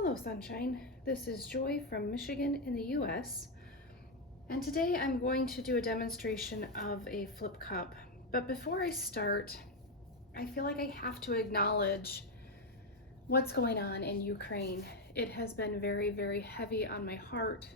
Hello sunshine, this is Joy from Michigan in the US, and today I'm going to do a demonstration of a flip cup. But before I start, I feel like I have to acknowledge what's going on in Ukraine. It has been very, very heavy on my heart.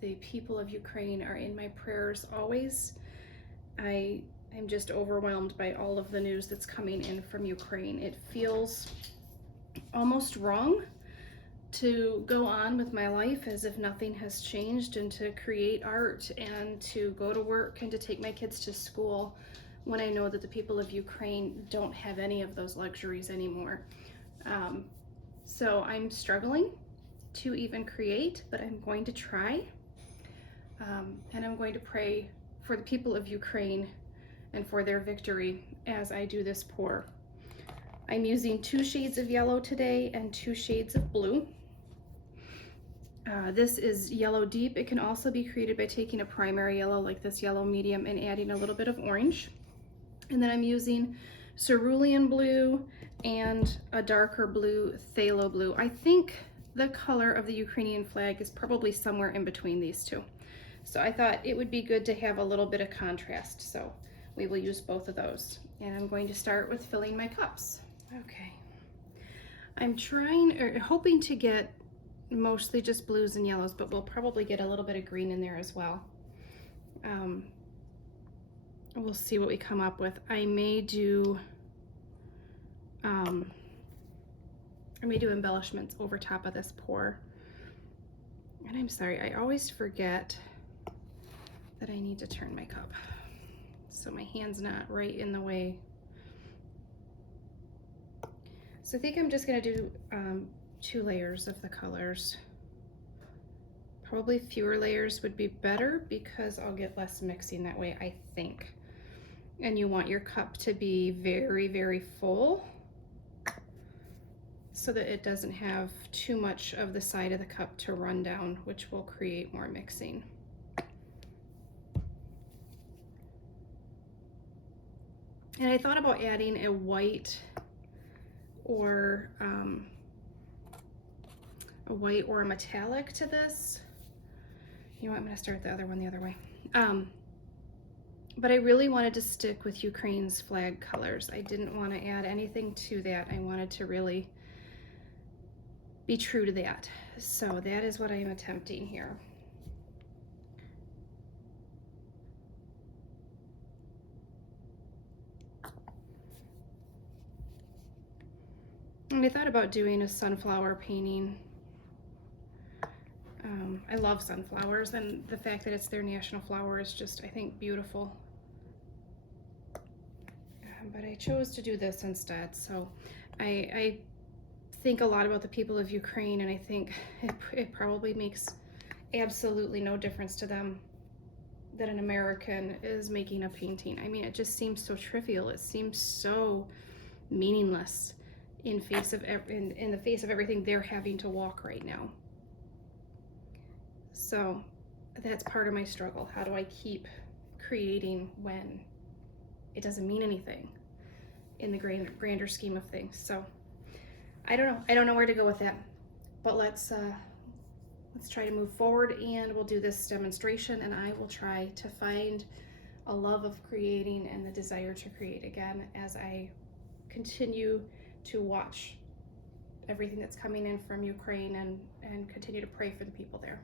The people of Ukraine are in my prayers always. I'm just overwhelmed by all of the news that's coming in from Ukraine. It feels almost wrong to go on with my life as if nothing has changed and to create art and to go to work and to take my kids to school when I know that the people of Ukraine don't have any of those luxuries anymore. So I'm struggling to even create, but I'm going to try. And I'm going to pray for the people of Ukraine and for their victory as I do this pour. I'm using 2 shades of yellow today and 2 shades of blue. This is yellow deep. It can also be created by taking a primary yellow like this yellow medium and adding a little bit of orange. And then I'm using cerulean blue and a darker blue, phthalo blue. I think the color of the Ukrainian flag is probably somewhere in between these two. So I thought it would be good to have a little bit of contrast. So we will use both of those. And I'm going to start with filling my cups. Okay. I'm hoping to get mostly just blues and yellows, but we'll probably get a little bit of green in there as well. We'll see what we come up with. I may do embellishments over top of this pour. And I'm sorry, I always forget that I need to turn my cup so my hand's not right in the way. So I think I'm just gonna do 2 layers of the colors. Probably fewer layers would be better because I'll get less mixing that way, I think. And you want your cup to be very, very full so that it doesn't have too much of the side of the cup to run down, which will create more mixing. And I thought about adding a white or a metallic to this. You know what, I'm gonna start the other one the other way. But I really wanted to stick with Ukraine's flag colors. I didn't want to add anything to that. I wanted to really be true to that. So that is what I am attempting here. And I thought about doing a sunflower painting. I love sunflowers, and the fact that it's their national flower is just, I think, beautiful. But I chose to do this instead. So I think a lot about the people of Ukraine, and I think it probably makes absolutely no difference to them that an American is making a painting. I mean, it just seems so trivial. It seems so meaningless in the face of everything they're having to walk right now. So that's part of my struggle. How do I keep creating when it doesn't mean anything in the grander scheme of things? So I don't know where to go with that, but let's try to move forward, and we'll do this demonstration, and I will try to find a love of creating and the desire to create again as I continue to watch everything that's coming in from Ukraine and continue to pray for the people there.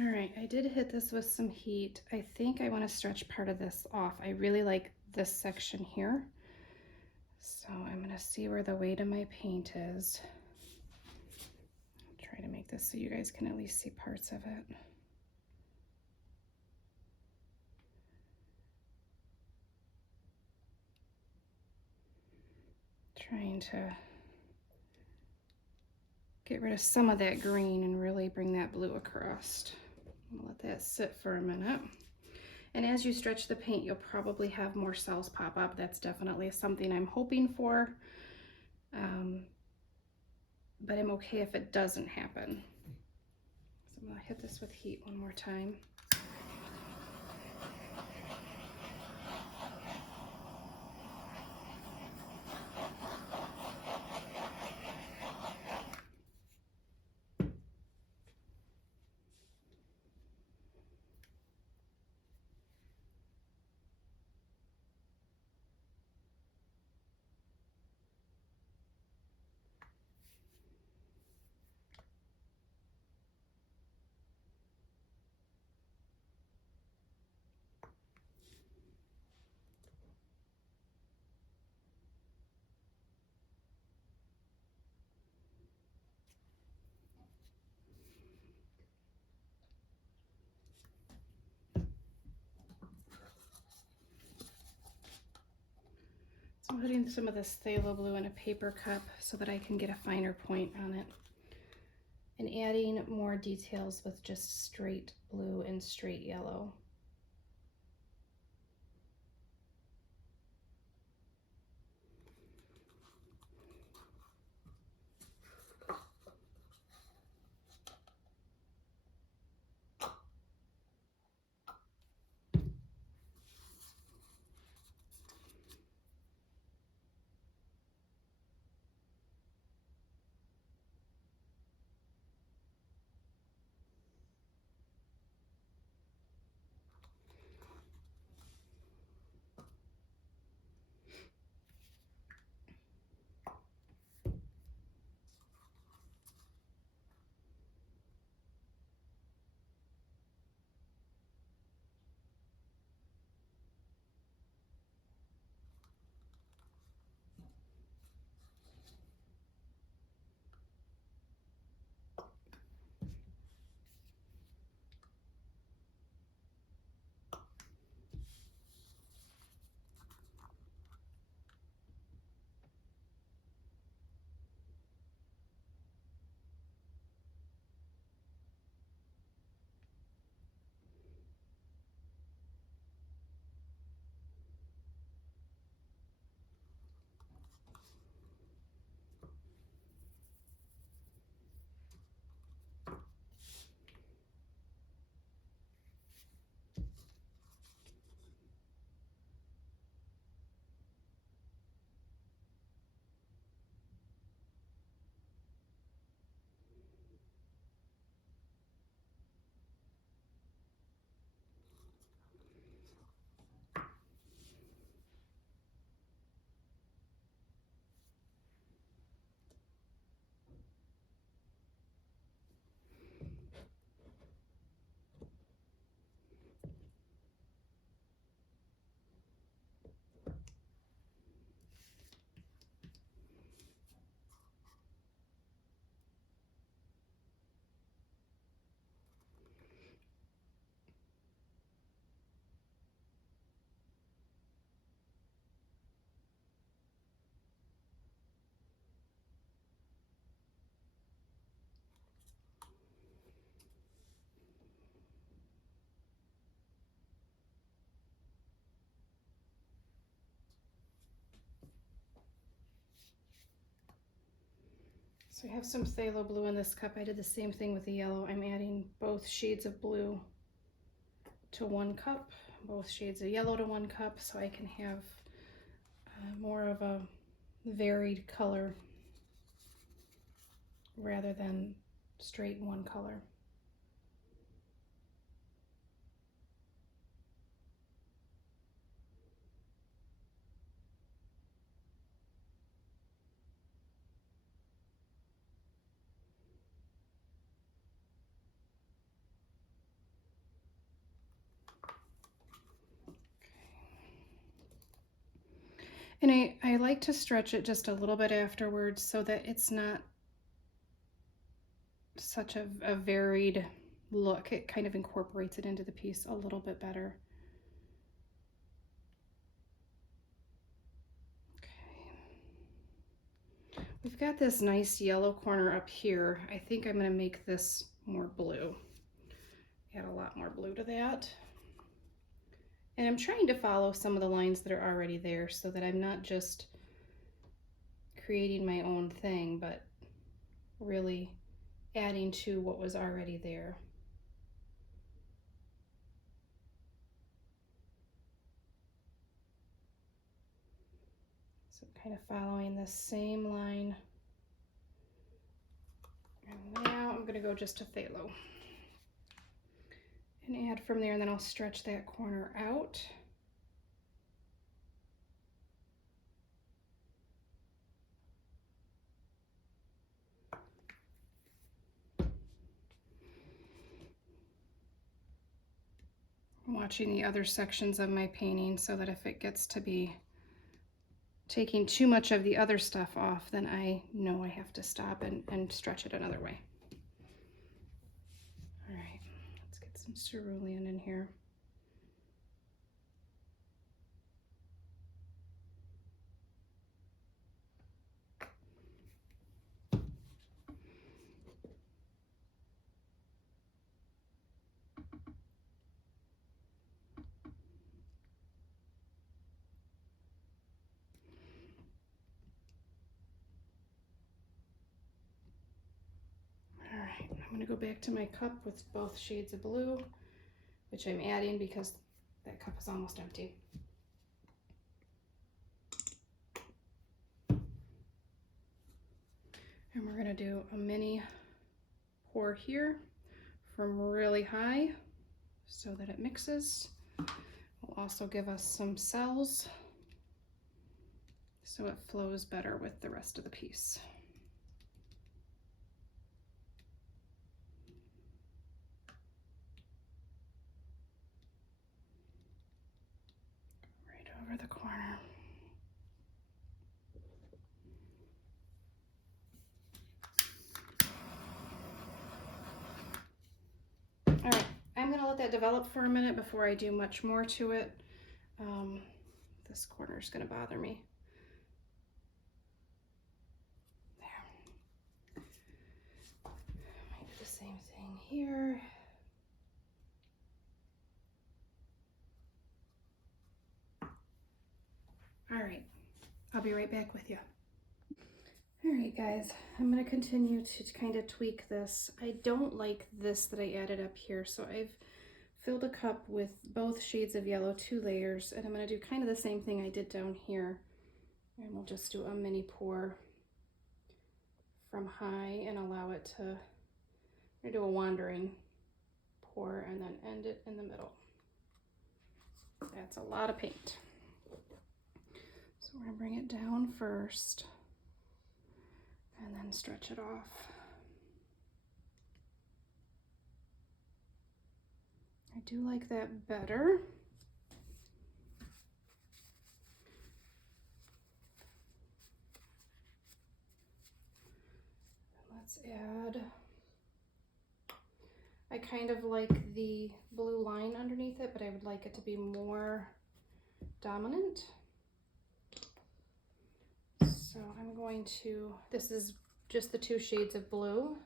All right, I did hit this with some heat. I think I want to stretch part of this off. I really like this section here. So I'm going to see where the weight of my paint is. I'll try to make this so you guys can at least see parts of it. Trying to get rid of some of that green and really bring that blue across. I'll let that sit for a minute. And as you stretch the paint, you'll probably have more cells pop up. That's definitely something I'm hoping for. But I'm okay if it doesn't happen. So I'm gonna hit this with heat one more time. So I'm putting some of this phthalo blue in a paper cup so that I can get a finer point on it. And adding more details with just straight blue and straight yellow. So I have some phthalo blue in this cup. I did the same thing with the yellow. I'm adding both shades of blue to one cup, both shades of yellow to one cup, so I can have more of a varied color rather than straight one color. And I like to stretch it just a little bit afterwards so that it's not such a varied look. It kind of incorporates it into the piece a little bit better. Okay. We've got this nice yellow corner up here. I think I'm going to make this more blue. Add a lot more blue to that. And I'm trying to follow some of the lines that are already there so that I'm not just creating my own thing, but really adding to what was already there. So kind of following the same line. And now I'm going to go just to phthalo and add from there, and then I'll stretch that corner out. I'm watching the other sections of my painting so that if it gets to be taking too much of the other stuff off, then I know I have to stop and stretch it another way. All right, let's get some cerulean in here. I'm going to go back to my cup with both shades of blue, which I'm adding because that cup is almost empty. And we're going to do a mini pour here from really high so that it mixes. Will also give us some cells so it flows better with the rest of the piece. Over the corner. All right, I'm going to let that develop for a minute before I do much more to it. This corner is going to bother me. There. Might do the same thing here. All right, I'll be right back with you. All right, guys, I'm going to continue to kind of tweak this. I don't like this that I added up here, so I've filled a cup with both shades of yellow, 2 layers, and I'm going to do kind of the same thing I did down here. And we'll just do a mini pour from high and allow it to, I'm going to do a wandering pour and then end it in the middle. That's a lot of paint. So we're going to bring it down first and then stretch it off. I do like that better. Let's add, I kind of like the blue line underneath it, but I would like it to be more dominant. So I'm going to, this is just the 2 shades of blue,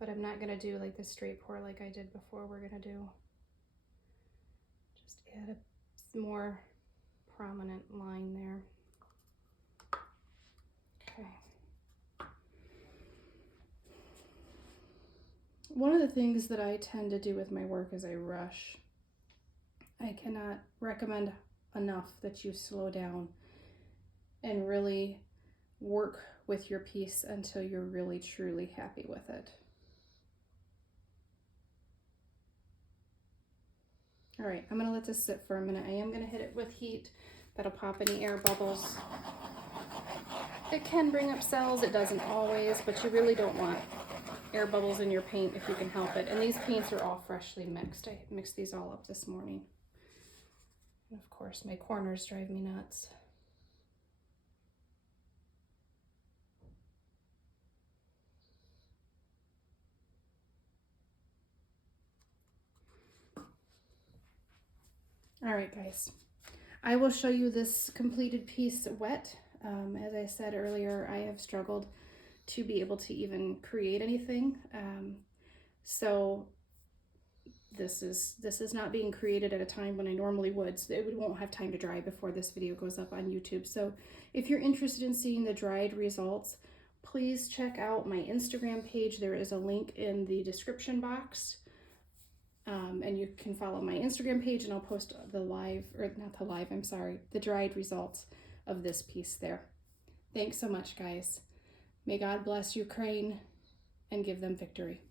but I'm not going to do like the straight pour like I did before. We're going to do, just add a more prominent line there. Okay. One of the things that I tend to do with my work is I rush. I cannot recommend enough that you slow down and really work with your piece until you're really truly happy with it. All right, I'm gonna let this sit for a minute. I am gonna hit it with heat. That'll pop any air bubbles. It can bring up cells, it doesn't always, but you really don't want air bubbles in your paint if you can help it. And these paints are all freshly mixed. I mixed these all up this morning. And of course, my corners drive me nuts. All right, guys. I will show you this completed piece wet. As I said earlier, I have struggled to be able to even create anything. So this is not being created at a time when I normally would, so it won't have time to dry before this video goes up on YouTube. So if you're interested in seeing the dried results, please check out my Instagram page. There is a link in the description box. And you can follow my Instagram page, and I'll post the the dried results of this piece there. Thanks so much, guys. May God bless Ukraine and give them victory.